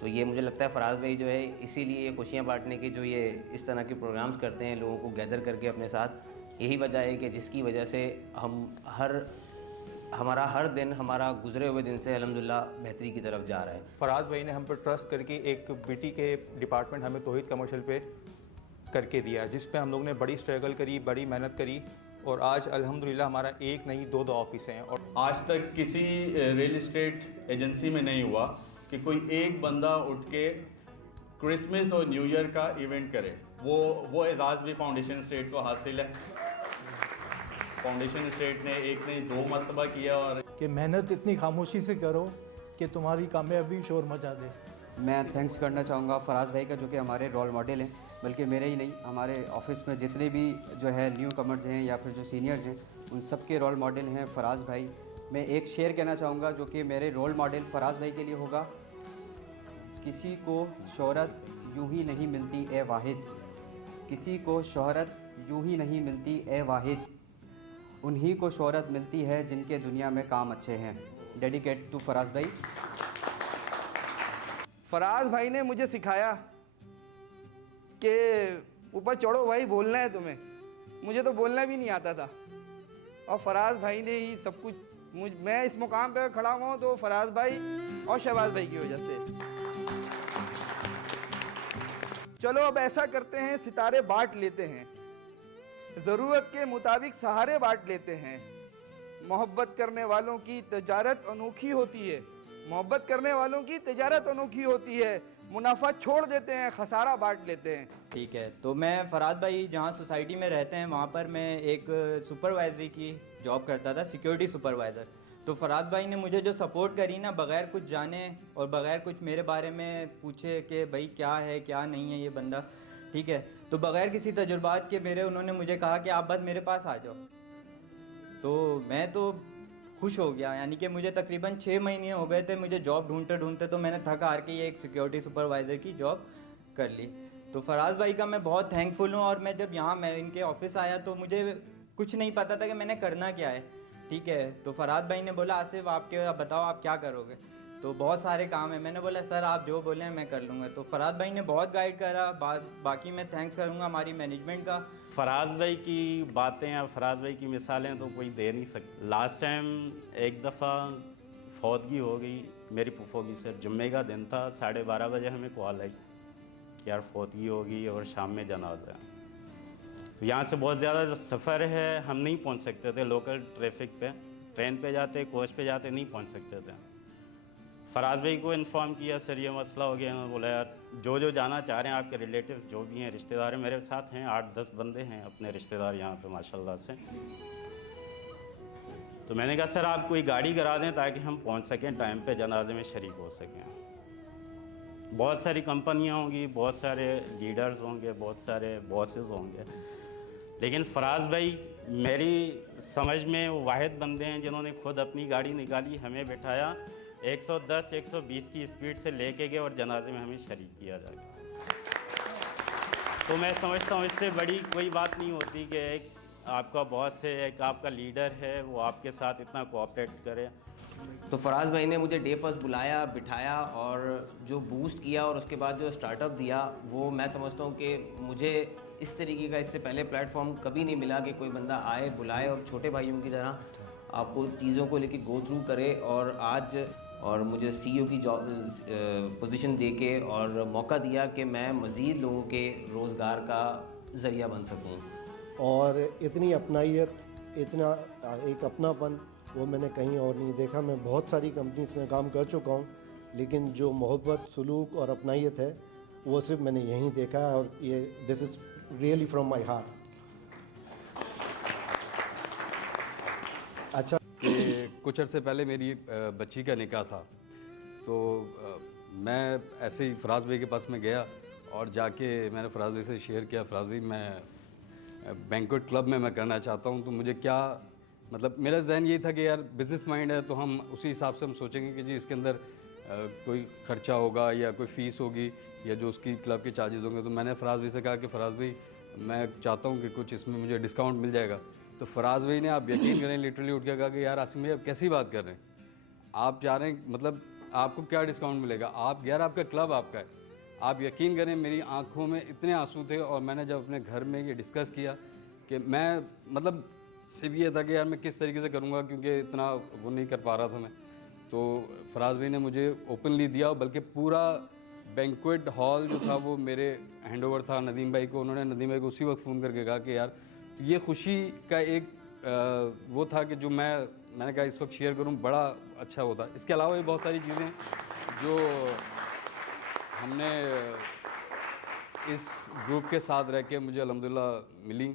तो ये मुझे लगता है फराज भाई जो है इसीलिए ये खुशियाँ बांटने के जो ये इस तरह के प्रोग्राम्स करते हैं लोगों को गैदर करके अपने साथ, यही वजह है कि जिसकी वजह से हमारा हर दिन हमारा गुजरे हुए दिन से अल्हम्दुलिल्लाह बेहतरी की तरफ जा रहा है। फराज भाई ने हम पर ट्रस्ट करके एक बीटी के डिपार्टमेंट हमें तौहीद कमर्शियल पे करके दिया, जिस पे हम लोग ने बड़ी स्ट्रगल करी, बड़ी मेहनत करी और आज अल्हम्दुलिल्लाह हमारा एक नहीं दो ऑफिस हैं। और आज तक किसी रियल एस्टेट एजेंसी में नहीं हुआ कि कोई एक बंदा उठ के क्रिसमस और न्यू ईयर का इवेंट करे। वो एजाज़ भी फाउंडेशन स्टेट को हासिल है। फाउंडेशन स्टेट ने एक नहीं दो मरतबा किया। और कि मेहनत इतनी खामोशी से करो कि तुम्हारी कामयाबी शोर मचा दे। मैं थैंक्स करना चाहूँगा फराज भाई का, जो कि हमारे रोल मॉडल हैं, बल्कि मेरे ही नहीं हमारे ऑफिस में जितने भी जो है न्यू कमर्स हैं या फिर जो सीनियर्स हैं उन सब के रोल मॉडल हैं फराज भाई। मैं एक शेर कहना चाहूँगा जो कि मेरे रोल मॉडल फराज भाई के लिए होगा, किसी को शोहरत यूं ही नहीं मिलती ए वाहिद, किसी को शोहरत यूं ही नहीं मिलती ए वाहिद, उन्हीं को शोहरत मिलती है जिनके दुनिया में काम अच्छे हैं। डेडिकेट टू फराज भाई। फराज भाई ने मुझे सिखाया कि ऊपर चढ़ो भाई, बोलना है तुम्हें। मुझे तो बोलना भी नहीं आता था और फराज भाई ने ही सब कुछ मैं इस मुकाम पे खड़ा हुआ हूँ तो फराज भाई और शहबाज भाई की वजह से। चलो अब ऐसा करते हैं, सितारे बांट लेते हैं, ज़रूरत के मुताबिक सहारे बांट लेते हैं। मोहब्बत करने वालों की तजारत अनोखी होती है, मोहब्बत करने वालों की तजारत अनोखी होती है। मुनाफा छोड़ देते हैं, खसारा बांट लेते हैं। ठीक है, तो मैं फराज भाई जहाँ सोसाइटी में रहते हैं वहाँ पर मैं एक सुपरवाइजरी की जॉब करता था, सिक्योरिटी सुपरवाइज़र। तो फराज भाई ने मुझे जो सपोर्ट करी ना, बग़ैर कुछ जाने और बग़ैर कुछ मेरे बारे में पूछे कि भाई क्या है क्या नहीं है ये बंदा, ठीक है, तो बग़ैर किसी तजुर्बात के मेरे उन्होंने मुझे कहा कि आप बस मेरे पास आ जाओ। तो मैं तो खुश हो गया, यानी कि मुझे तकरीबन 6 महीने हो गए थे मुझे जॉब ढूंढते ढूंढते, तो मैंने थक हार के ये एक सिक्योरिटी सुपरवाइज़र की जॉब कर ली। तो फराज भाई का मैं बहुत थैंकफुल हूँ। और मैं जब यहाँ मैं इनके ऑफिस आया तो मुझे कुछ नहीं पता था कि मैंने करना क्या है, ठीक है। तो फराज भाई ने बोला आसिफ आप बताओ आप क्या करोगे, तो बहुत सारे काम है। मैंने बोला सर आप जो बोलें मैं कर लूँगा। तो फराज भाई ने बहुत गाइड करा। बाकी मैं थैंक्स करूँगा हमारी मैनेजमेंट का। फराज भाई की बातें या फराज भाई की मिसालें तो कोई दे नहीं सकता। लास्ट टाइम एक दफ़ा फौतगी हो गई मेरी फूफो की, सर जुम्मे का दिन था, 12:30 बजे हमें कॉल आई कि यार फौतगी हो गई और शाम में जनाजा है। तो यहाँ से बहुत ज़्यादा सफ़र है, हम नहीं पहुँच सकते थे लोकल ट्रैफिक पे, ट्रेन पे जाते कोच पे जाते नहीं पहुँच सकते थे। फराज भाई को इन्फॉर्म किया सर ये मसला हो गया। उन्होंने बोला यार जो जाना चाह रहे हैं आपके रिलेटिव्स जो भी हैं, रिश्तेदार हैं, मेरे साथ हैं 8-10 बंदे हैं अपने रिश्तेदार यहाँ पे माशाल्लाह से। तो मैंने कहा सर आप कोई गाड़ी करा दें ताकि हम पहुँच सकें टाइम पे, जनाजे में शरीक हो सकें। बहुत सारी कंपनियाँ होंगी, बहुत सारे लीडर्स होंगे, बहुत सारे बॉसेस होंगे, लेकिन फराज भाई मेरी समझ में वो वाहिद बंदे हैं जिन्होंने खुद अपनी गाड़ी निकाली, हमें बिठाया, 110-120 की स्पीड से लेके गए और जनाजे में हमें शरीक किया जाएगा। तो मैं समझता हूँ इससे बड़ी कोई बात नहीं होती कि एक आपका बॉस है, एक आपका लीडर है, वो आपके साथ इतना कोऑपरेट करे। तो फराज भाई ने मुझे डे फर्स्ट बुलाया, बिठाया और जो बूस्ट किया और उसके बाद जो स्टार्टअप दिया, वो मैं समझता हूँ कि मुझे इस तरीके का इससे पहले प्लेटफॉर्म कभी नहीं मिला कि कोई बंदा आए, बुलाए और छोटे भाइयों की तरह आपको चीज़ों को लेके गो थ्रू करे और मुझे सीईओ की जॉब पोजीशन देके और मौका दिया कि मैं मज़ीद लोगों के रोज़गार का ज़रिया बन सकूं। और इतनी अपनाइयत, इतना एक अपनापन वो मैंने कहीं और नहीं देखा। मैं बहुत सारी कंपनीज में काम कर चुका हूँ, लेकिन जो मोहब्बत, सलूक और अपनाइयत है वो सिर्फ मैंने यहीं देखा है। और ये this is really from my heart. अच्छा, कुछ अर्से पहले मेरी बच्ची का निकाह था, तो मैं ऐसे ही फराज भाई के पास में गया और जाके मैंने फराज भाई से शेयर किया, फराज भाई मैं बैंक्वेट क्लब में मैं करना चाहता हूँ। तो मुझे क्या मतलब मेरा जहन ये था कि यार बिज़नेस माइंड है तो हम उसी हिसाब से हम सोचेंगे कि जी इसके अंदर कोई ख़र्चा होगा या कोई फ़ीस होगी या जो उसकी क्लब के चार्जेस होंगे। तो मैंने फराज भाई से कहा कि फराज भाई मैं चाहता हूँ कि कुछ इसमें मुझे डिस्काउंट मिल जाएगा। तो फराज भाई ने, आप यकीन करें, लिटरली उठ के कहा कि यार आसिम भाई आप कैसी बात कर रहे हैं, आप चाह रहे हैं मतलब आपको क्या डिस्काउंट मिलेगा? आप यार, आपका क्लब आपका है। आप यकीन करें मेरी आंखों में इतने आंसू थे, और मैंने जब अपने घर में ये डिस्कस किया कि मैं मतलब सिर्फ ये था कि यार मैं किस तरीके से करूँगा, क्योंकि इतना वो नहीं कर पा रहा था मैं। तो फराज भाई ने मुझे ओपनली दिया, बल्कि पूरा बैंक्वेट हॉल जो था वो मेरे हैंडओवर था नदीम भाई को। उन्होंने नदीम भाई को उसी वक्त फ़ोन करके कहा कि यार ये खुशी का एक वो था कि जो मैंने कहा इस वक्त शेयर करूं, बड़ा अच्छा होता। इसके अलावा भी बहुत सारी चीज़ें जो हमने इस ग्रुप के साथ रह के मुझे अल्हम्दुलिल्लाह मिली।